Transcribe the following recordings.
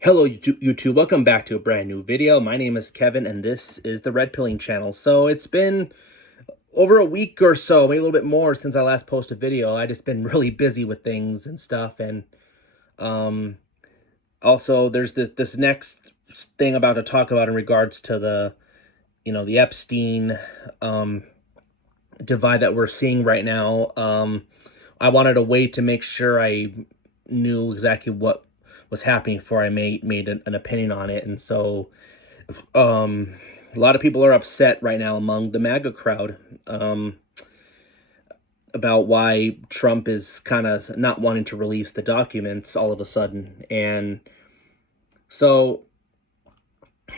Hello YouTube, welcome back to a brand new video. My name is Kevin and this is the Red Pilling channel. So it's been over a week or so, maybe a little bit more since I last posted a video. I just been really busy with things and stuff, and um also there's this next thing about to talk about in regards to the Epstein divide that we're seeing right now. I wanted to wait to make sure I knew exactly what was happening before I made an opinion on it. And so a lot of people are upset right now among the MAGA crowd about why Trump is kind of not wanting to release the documents all of a sudden. And so a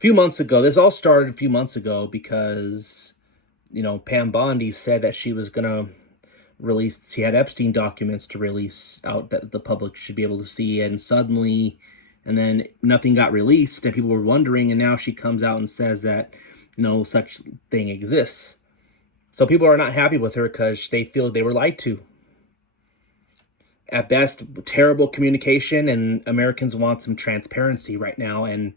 few months ago, this all started a few months ago because, Pam Bondi said that she was going to release, she had Epstein documents to release out that the public should be able to see. And then nothing got released and people were wondering. And now she comes out and says that no such thing exists. So people are not happy with her because they feel they were lied to. At best, terrible communication, and Americans want some transparency right now. And,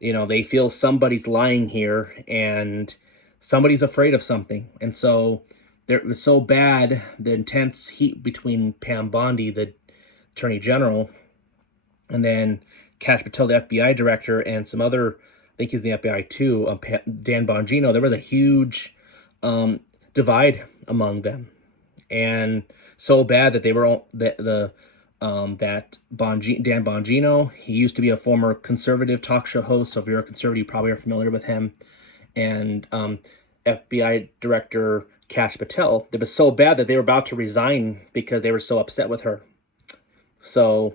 they feel somebody's lying here and somebody's afraid of something. And so it was so bad, the intense heat between Pam Bondi, the Attorney General, and then Kash Patel, the FBI director, and some other, I think he's in the FBI too, Dan Bongino. There was a huge divide among them, and so bad that they were all Dan Bongino. He used to be a former conservative talk show host, so if you're a conservative, you probably are familiar with him. And FBI director Kash Patel. It was so bad that they were about to resign because they were so upset with her. So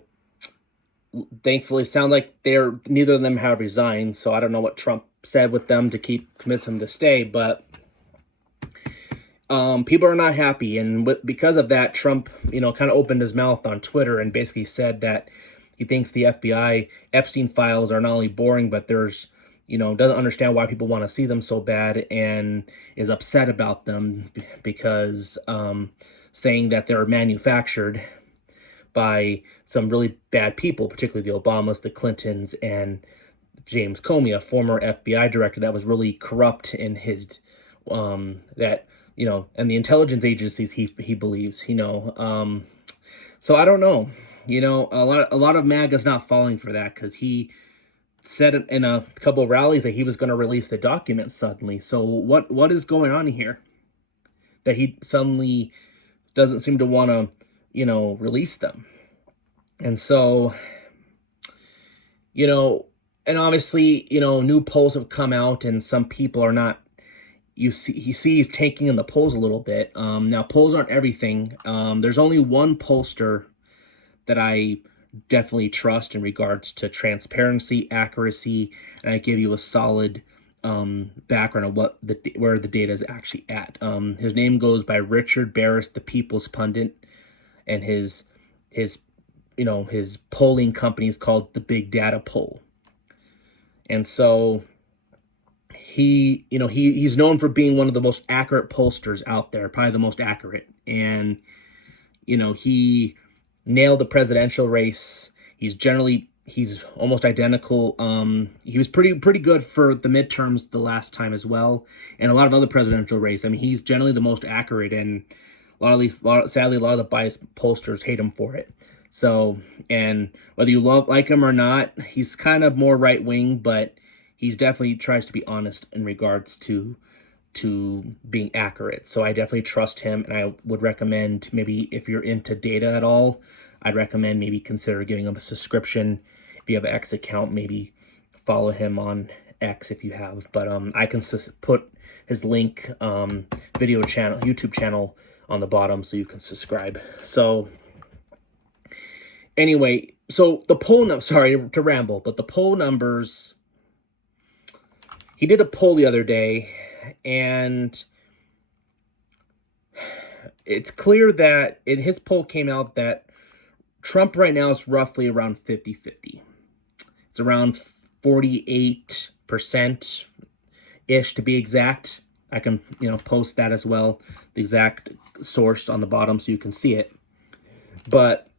thankfully, it sounds like neither of them have resigned. So I don't know what Trump said with them to convince them to stay, but people are not happy, and because of that, Trump, kind of opened his mouth on Twitter and basically said that he thinks the FBI Epstein files are not only boring, but there's doesn't understand why people want to see them so bad, and is upset about them because saying that they're manufactured by some really bad people, particularly the Obamas, the Clintons, and James Comey, a former FBI director that was really corrupt in his and the intelligence agencies he believes, so I don't know, a lot of MAGA's not falling for that because he said in a couple of rallies that he was going to release the documents suddenly. So what is going on here that he suddenly doesn't seem to want to, release them? And so, and obviously, new polls have come out and some people are not, he's tanking in the polls a little bit. Now polls aren't everything. There's only one pollster that I definitely trust in regards to transparency, accuracy, and I give you a solid background of where the data is actually at. His name goes by Richard Barris, the People's Pundit, and his polling company is called the Big Data Poll. And so he's known for being one of the most accurate pollsters out there, probably the most accurate. And he nailed the presidential race. He's almost identical. He was pretty good for the midterms the last time as well, and a lot of other presidential race. I mean, he's generally the most accurate, and sadly, a lot of the biased pollsters hate him for it. So, and whether you like him or not, he's kind of more right wing, but he's definitely tries to be honest in regards to being accurate. So I definitely trust him, and I would recommend, maybe if you're into data at all, I'd recommend maybe consider giving him a subscription. If you have an X account, maybe follow him on X if you have. But I can put his link, YouTube channel on the bottom so you can subscribe. So anyway, so the poll sorry to ramble, but the poll numbers, he did a poll the other day, and it's clear that his poll came out that Trump right now is roughly around 50-50. It's around 48%-ish to be exact. I can, post that as well, the exact source on the bottom so you can see it. But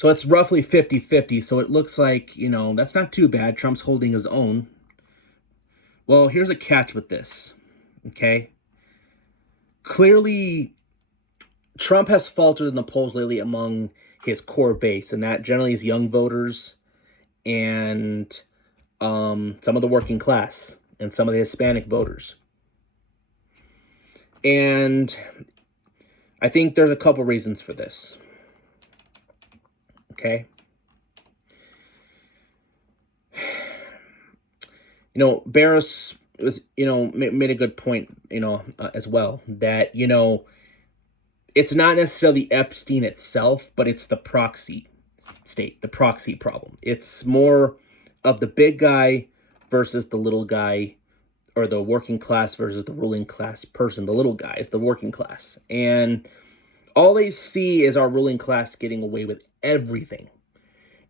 So it's roughly 50-50. So it looks like, that's not too bad. Trump's holding his own. Well, here's a catch with this, okay? Clearly, Trump has faltered in the polls lately among his core base, and that generally is young voters and some of the working class and some of the Hispanic voters. And I think there's a couple reasons for this. Okay. Barris was, made a good point, as well, that, it's not necessarily Epstein itself, but it's the proxy state, the proxy problem. It's more of the big guy versus the little guy, or the working class versus the ruling class person. The little guy is the working class. And all they see is our ruling class getting away with everything.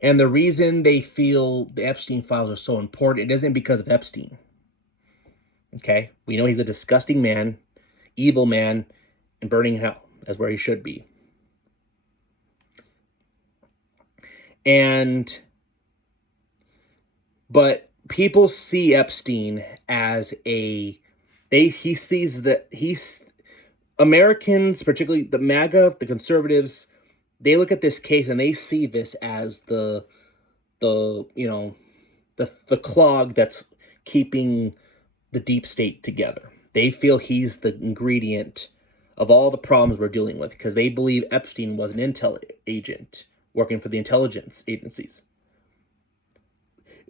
And the reason they feel the Epstein files are so important, it isn't because of Epstein. Okay? We know he's a disgusting man, evil man, and burning in hell. That's where he should be. But people see Epstein as he sees that Americans, particularly the MAGA, the conservatives, they look at this case and they see this as the clog that's keeping the deep state together. They feel he's the ingredient of all the problems we're dealing with, because they believe Epstein was an intel agent working for the intelligence agencies.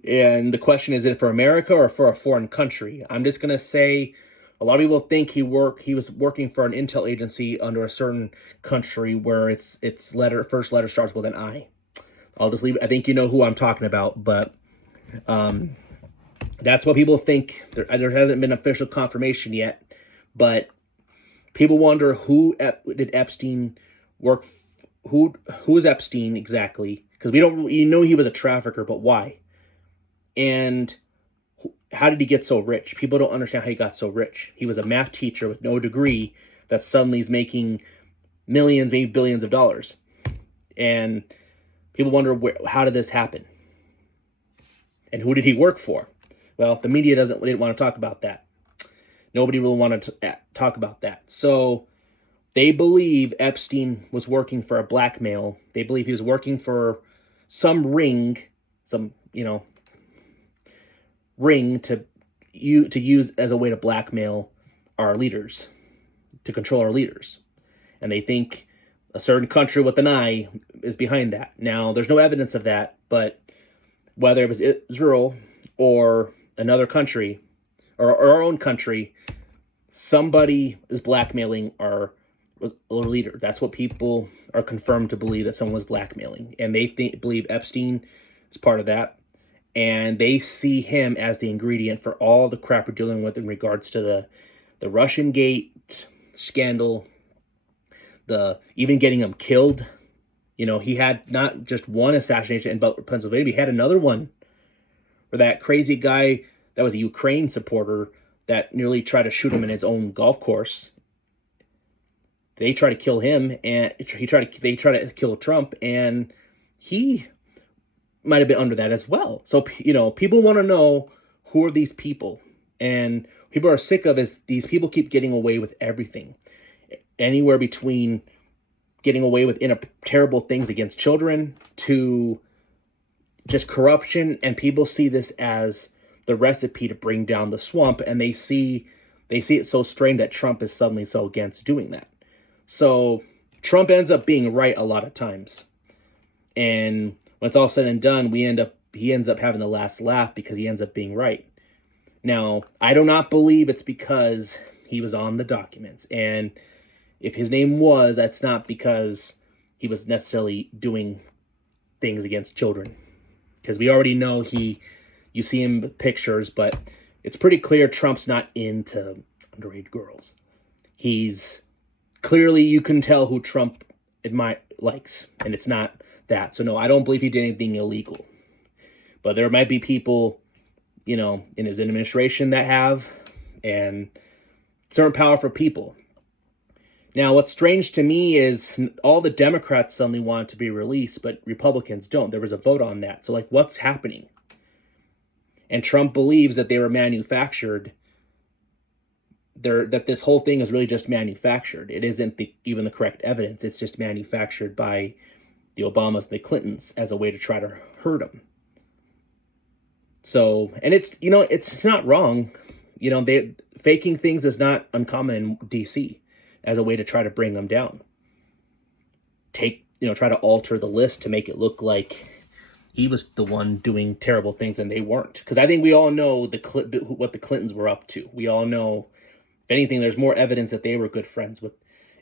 And the question is it for America or for a foreign country? I'm just going to say a lot of people think he was working for an intel agency under a certain country where its first letter starts with an I. I'll just leave it. I think you know who I'm talking about, but that's what people think. There hasn't been official confirmation yet, but people wonder who did Epstein work. Who is Epstein exactly? Because we know he was a trafficker, but why? And how did he get so rich? People don't understand how he got so rich. He was a math teacher with no degree that suddenly is making millions, maybe billions of dollars. And people wonder, how did this happen? And who did he work for? Well, the media didn't want to talk about that. Nobody really wanted to talk about that. So they believe Epstein was working for a blackmail. They believe he was working for some ring to use as a way to blackmail our leaders, to control our leaders. And they think a certain country with an I is behind that. Now, there's no evidence of that, but whether it was Israel or another country, or our own country, somebody is blackmailing our leader. That's what people are confirmed to believe, that someone was blackmailing. And they believe Epstein is part of that. And they see him as the ingredient for all the crap we're dealing with in regards to the Russian Gate scandal, even getting him killed. He had not just one assassination in Pennsylvania, he had another one where that crazy guy that was a Ukraine supporter that nearly tried to shoot him in his own golf course. They tried to kill him, and they tried to kill Trump, and he might have been under that as well. So, people want to know, who are these people? And people are sick of is these people keep getting away with everything. Anywhere between getting away with terrible things against children to just corruption. And people see this as the recipe to bring down the swamp. And they see it so strained that Trump is suddenly so against doing that. So Trump ends up being right a lot of times. And when it's all said and done, he ends up having the last laugh because he ends up being right. Now, I do not believe it's because he was on the documents. And if his name was, that's not because he was necessarily doing things against children. Because we already know you see him with pictures, but it's pretty clear Trump's not into underage girls. He's clearly, you can tell who Trump likes, and it's not that. So no, I don't believe he did anything illegal. But there might be people, in his administration that have, and certain powerful people. Now, what's strange to me is all the Democrats suddenly want it to be released, but Republicans don't. There was a vote on that. So, like, what's happening? And Trump believes that they were manufactured. That this whole thing is really just manufactured. It isn't even the correct evidence. It's just manufactured by the Obamas and the Clintons as a way to try to hurt him. So, and it's not wrong. They faking things is not uncommon in DC as a way to try to bring them down. Try to alter the list to make it look like he was the one doing terrible things and they weren't. Because I think we all know what the Clintons were up to. We all know, if anything, there's more evidence that they were good friends with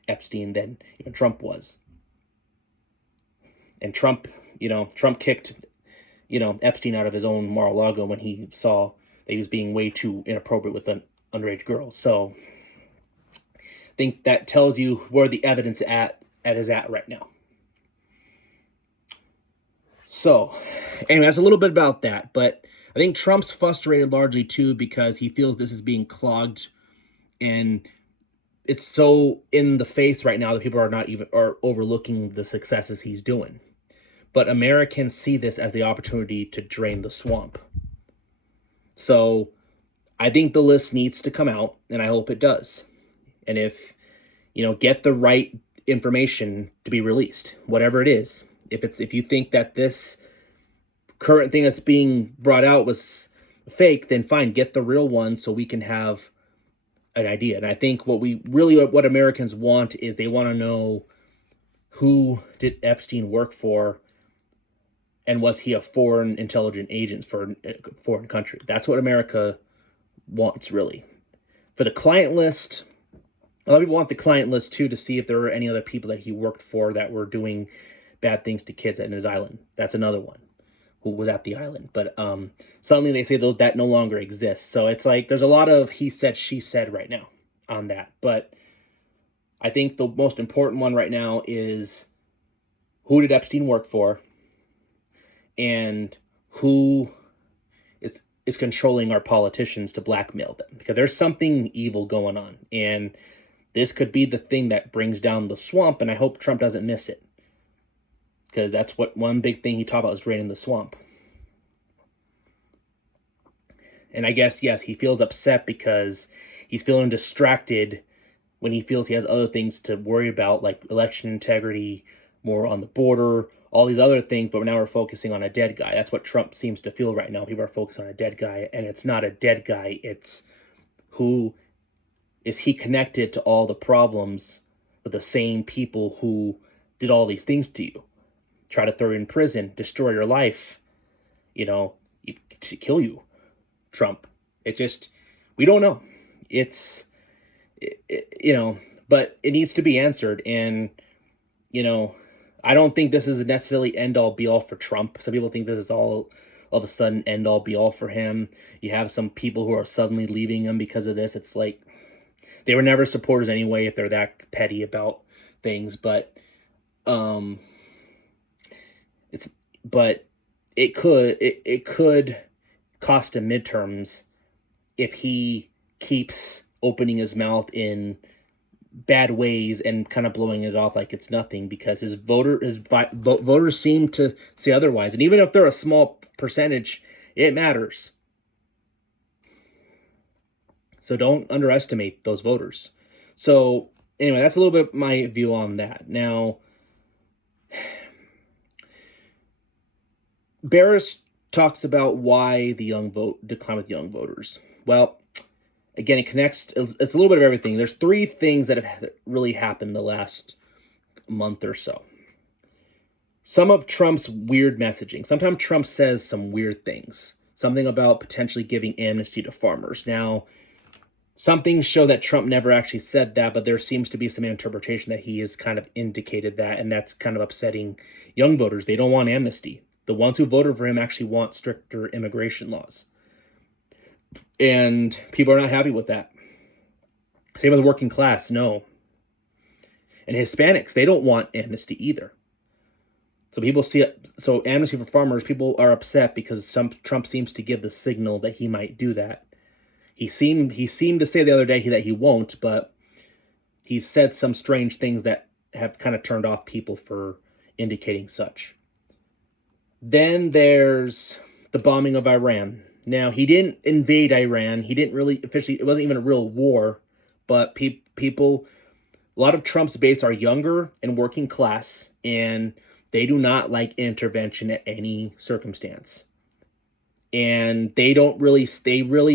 Epstein than even Trump was. And Trump kicked, Epstein out of his own Mar-a-Lago when he saw that he was being way too inappropriate with an underage girl. So I think that tells you where the evidence is at right now. So, anyway, that's a little bit about that. But I think Trump's frustrated largely, too, because he feels this is being clogged. And it's so in the face right now that people are overlooking the successes he's doing. But Americans see this as the opportunity to drain the swamp. So I think the list needs to come out, and I hope it does. And if, get the right information to be released, whatever it is. If you think that this current thing that's being brought out was fake, then fine, get the real one so we can have an idea. And I think what Americans want is they want to know, who did Epstein work for, and was he a foreign intelligence agent for a foreign country? That's what America wants, really. For the client list, a lot of people want the client list too, to see if there were any other people that he worked for that were doing bad things to kids at his island. That's another one, who was at the island. But suddenly they say that no longer exists. So it's like there's a lot of he said, she said right now on that. But I think the most important one right now is, who did Epstein work for, and who is controlling our politicians to blackmail them? Because there's something evil going on. And this could be the thing that brings down the swamp, and I hope Trump doesn't miss it. Because that's what one big thing he talked about, is draining the swamp. And I guess, yes, he feels upset because he's feeling distracted when he feels he has other things to worry about, like election integrity, more on the border, all these other things. But now we're focusing on a dead guy. That's what Trump seems to feel right now. People are focused on a dead guy, and it's not a dead guy. It's, who is he connected to all the problems with the same people who did all these things to you? Try to throw you in prison, destroy your life, to kill you, Trump. We don't know. But it needs to be answered. And, I don't think this is necessarily end all be all for Trump. Some people think this is all of a sudden end all be all for him. You have some people who are suddenly leaving him because of this. It's like, they were never supporters anyway, if they're that petty about things. But, it could cost him midterms if he keeps opening his mouth in bad ways and kind of blowing it off like it's nothing, because his voters seem to say otherwise. And even if they're a small percentage, it matters. So don't underestimate those voters. So anyway, that's a little bit of my view on that. Now, Barris talks about why the young vote decline with young voters. Well, again, it's a little bit of everything. There's three things that have really happened the last month or so. Some of Trump's weird messaging. Sometimes Trump says some weird things. Something about potentially giving amnesty to farmers. Now, some things show that Trump never actually said that, but there seems to be some interpretation that he has kind of indicated that, and that's kind of upsetting young voters. They don't want amnesty. The ones who voted for him actually want stricter immigration laws. And people are not happy with that. Same with the working class, no. And Hispanics, they don't want amnesty either. So so amnesty for farmers, people are upset because Trump seems to give the signal that he might do that. He seemed to say the other day that he won't, but he's said some strange things that have kind of turned off people for indicating such. Then there's the bombing of Iran. Now, he didn't invade Iran. He didn't really officially, it wasn't even a real war, but people, a lot of Trump's base are younger and working class, and they do not like intervention at any circumstance. And they really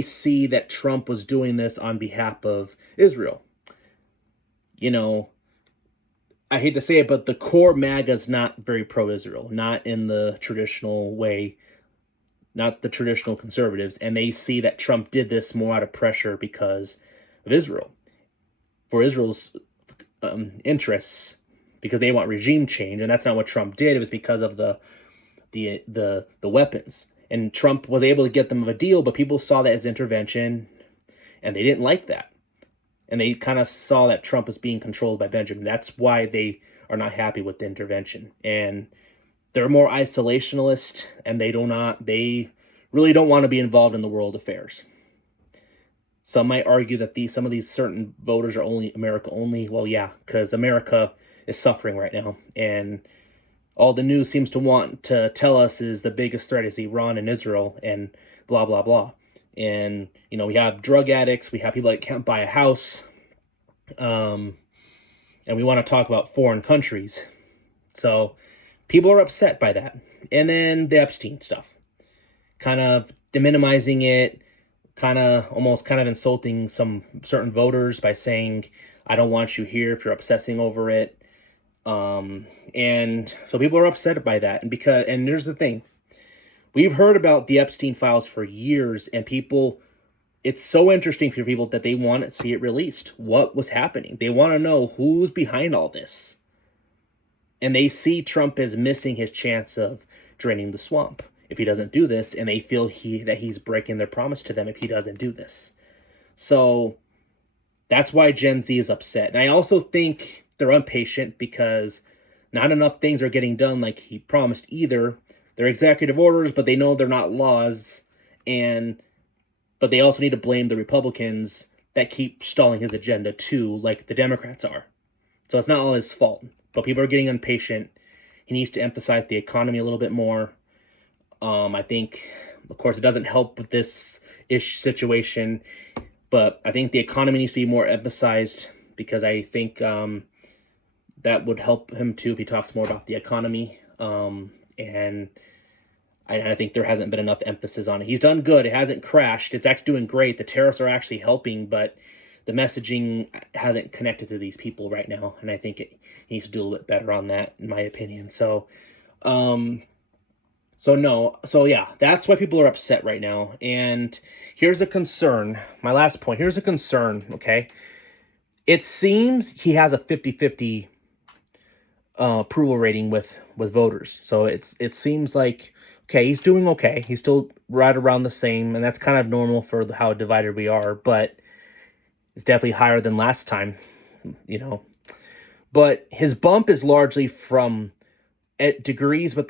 see that Trump was doing this on behalf of Israel. You know, I hate to say it, but the core MAGA is not very pro-Israel, not in the traditional way, not the traditional conservatives. And they see that Trump did this more out of pressure because of Israel, for Israel's interests, because they want regime change. And that's not what Trump did. It was because of the weapons. And Trump was able to get them a deal, but people saw that as intervention, and they didn't like that. And they kind of saw that Trump was being controlled by Benjamin. That's why they are not happy with the intervention. And they're more isolationist, and they really don't want to be involved in the world affairs. Some might argue that some of these certain voters are only America only. Well, yeah, because America is suffering right now, and all the news seems to want to tell us is the biggest threat is Iran and Israel and blah, blah, blah. And, we have drug addicts, we have people that can't buy a house, and we want to talk about foreign countries. So people are upset by that. And then the Epstein stuff, kind of deminimizing it, kind of insulting some certain voters by saying, I don't want you here if you're obsessing over it. And so people are upset by that. And here's the thing. We've heard about the Epstein files for years, and it's so interesting for people that they want to see it released. What was happening? They want to know who's behind all this. And they see Trump as missing his chance of draining the swamp if he doesn't do this, and they feel that he's breaking their promise to them if he doesn't do this. So that's why Gen Z is upset. And I also think they're impatient because not enough things are getting done like he promised either. They're executive orders, but they know they're not laws. But they also need to blame the Republicans that keep stalling his agenda too, like the Democrats are. So it's not all his fault. But people are getting impatient. He needs to emphasize the economy a little bit more. I think, of course, it doesn't help with this situation, but I think the economy needs to be more emphasized because I think that would help him too if he talks more about the economy. And I think there hasn't been enough emphasis on it. He's done good. It hasn't crashed. It's actually doing great. The tariffs are actually helping, but the messaging hasn't connected to these people right now. And I think he needs to do a little bit better on that, in my opinion. So yeah, that's why people are upset right now. And here's a concern. My last point. Here's a concern, okay? It seems he has a 50-50 approval rating with voters. So it seems like, okay, he's doing okay. He's still right around the same, and that's kind of normal for how divided we are, but it's definitely higher than last time, But his bump is largely from degrees with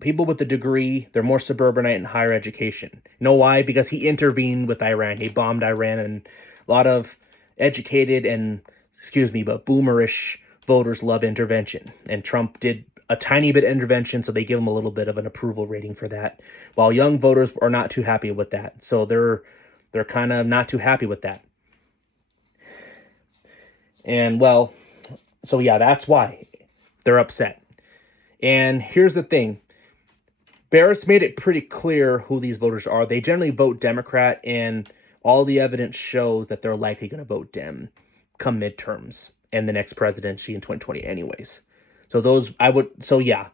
people with a degree. They're more suburbanite and higher education. You know why? Because he intervened with Iran. He bombed Iran, and a lot of educated but boomerish voters love intervention. And Trump did a tiny bit of intervention, so they give him a little bit of an approval rating for that. While young voters are not too happy with that. So they're kind of not too happy with that. And so yeah, that's why they're upset. And here's the thing. Barris made it pretty clear who these voters are. They generally vote Democrat, and all the evidence shows that they're likely going to vote Dem come midterms and the next presidency in 2020 anyways. So yeah,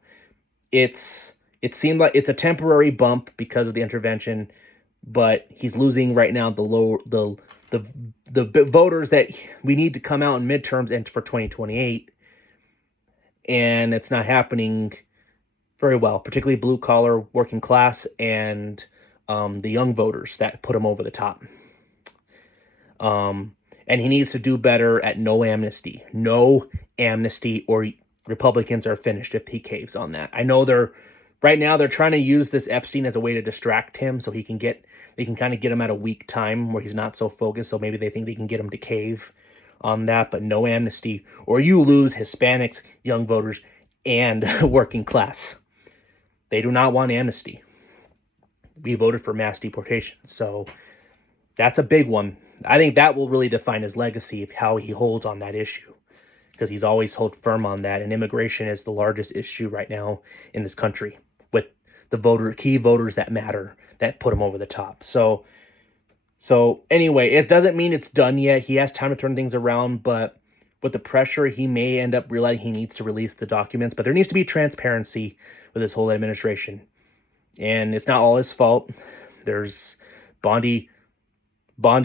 it seemed like it's a temporary bump because of the intervention, but he's losing right now the voters that we need to come out in midterms and for 2028, and it's not happening very well, particularly blue collar, working class, and the young voters that put him over the top. And he needs to do better at no amnesty, or Republicans are finished if he caves on that. I know they're trying to use this Epstein as a way to distract him so they can kind of get him at a weak time where he's not so focused. So maybe they think they can get him to cave. on that, but no amnesty, or you lose Hispanics, young voters, and working class. They do not want amnesty. We voted for mass deportation. So that's a big one. I think that will really define his legacy of how he holds on that issue, because he's always held firm on that. And immigration is the largest issue right now in this country, with the key voters that matter, that put him over the top. So anyway, it doesn't mean it's done yet. He has time to turn things around, but with the pressure, he may end up realizing he needs to release the documents. But there needs to be transparency with this whole administration. And it's not all his fault. There's Bondi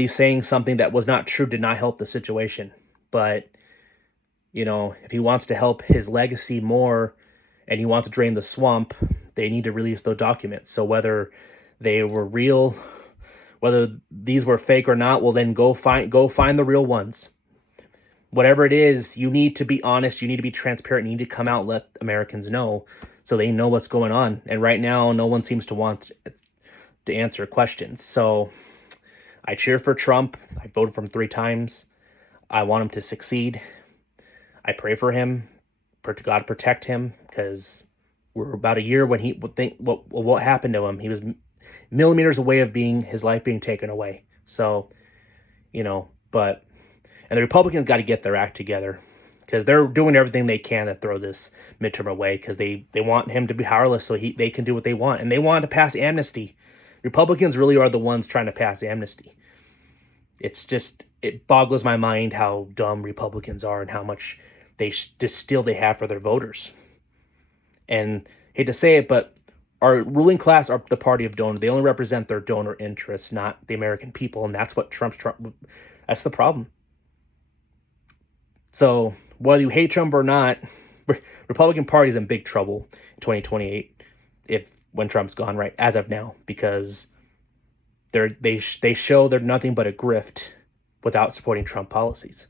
saying something that was not true, did not help the situation. But, if he wants to help his legacy more and he wants to drain the swamp, they need to release those documents. So whether they were real, whether these were fake or not, well, then go find the real ones. Whatever it is, you need to be honest. You need to be transparent. You need to come out and let Americans know so they know what's going on. And right now, no one seems to want to answer questions. So I cheer for Trump. I voted for him 3 times. I want him to succeed. I pray for him. Pray to God protect him, because we're about a year when he would think what happened to him. He was millimeters away of his life being taken away. So, and the Republicans got to get their act together, because they're doing everything they can to throw this midterm away, because they want him to be powerless so they can do what they want. And they want to pass amnesty. Republicans really are the ones trying to pass amnesty. It boggles my mind how dumb Republicans are and how much they have for their voters. And hate to say it, but our ruling class are the party of donor. They only represent their donor interests, not the American people. And that's what that's the problem. So whether you hate Trump or not, Republican Party is in big trouble in 2028 when Trump's gone, right, as of now, because they show they're nothing but a grift without supporting Trump policies.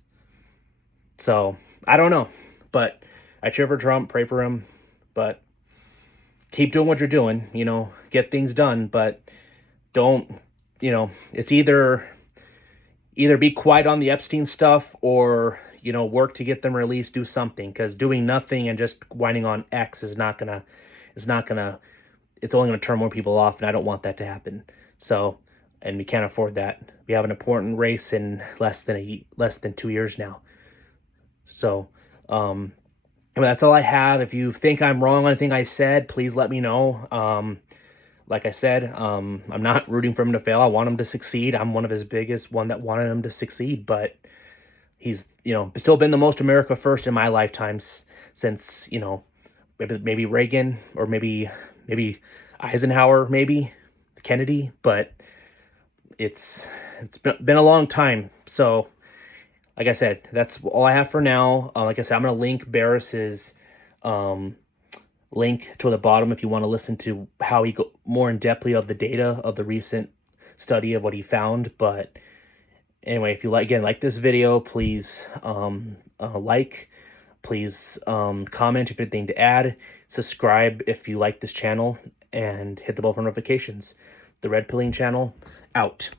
So I don't know, but I cheer for Trump, pray for him, but keep doing what you're doing, get things done, but don't, it's either be quiet on the Epstein stuff or, work to get them released, do something, because doing nothing and just whining on X it's only going to turn more people off, and I don't want that to happen. So, and we can't afford that. We have an important race in less than 2 years now. So, that's all I have. If you think I'm wrong on anything I said, please let me know. Like I said, I'm not rooting for him to fail. I want him to succeed. I'm one of his biggest one that wanted him to succeed, but he's, still been the most America first in my lifetimes since, maybe Reagan, or maybe Eisenhower, maybe Kennedy, but it's been a long time. So like I said, that's all I have for now. Like I said, I'm going to link Barris's link to the bottom if you want to listen to how he go more in depthly of the data of the recent study of what he found. But anyway, if you like this video, please please comment if you have anything to add, subscribe if you like this channel, and hit the bell for notifications. The Red Pilling channel out.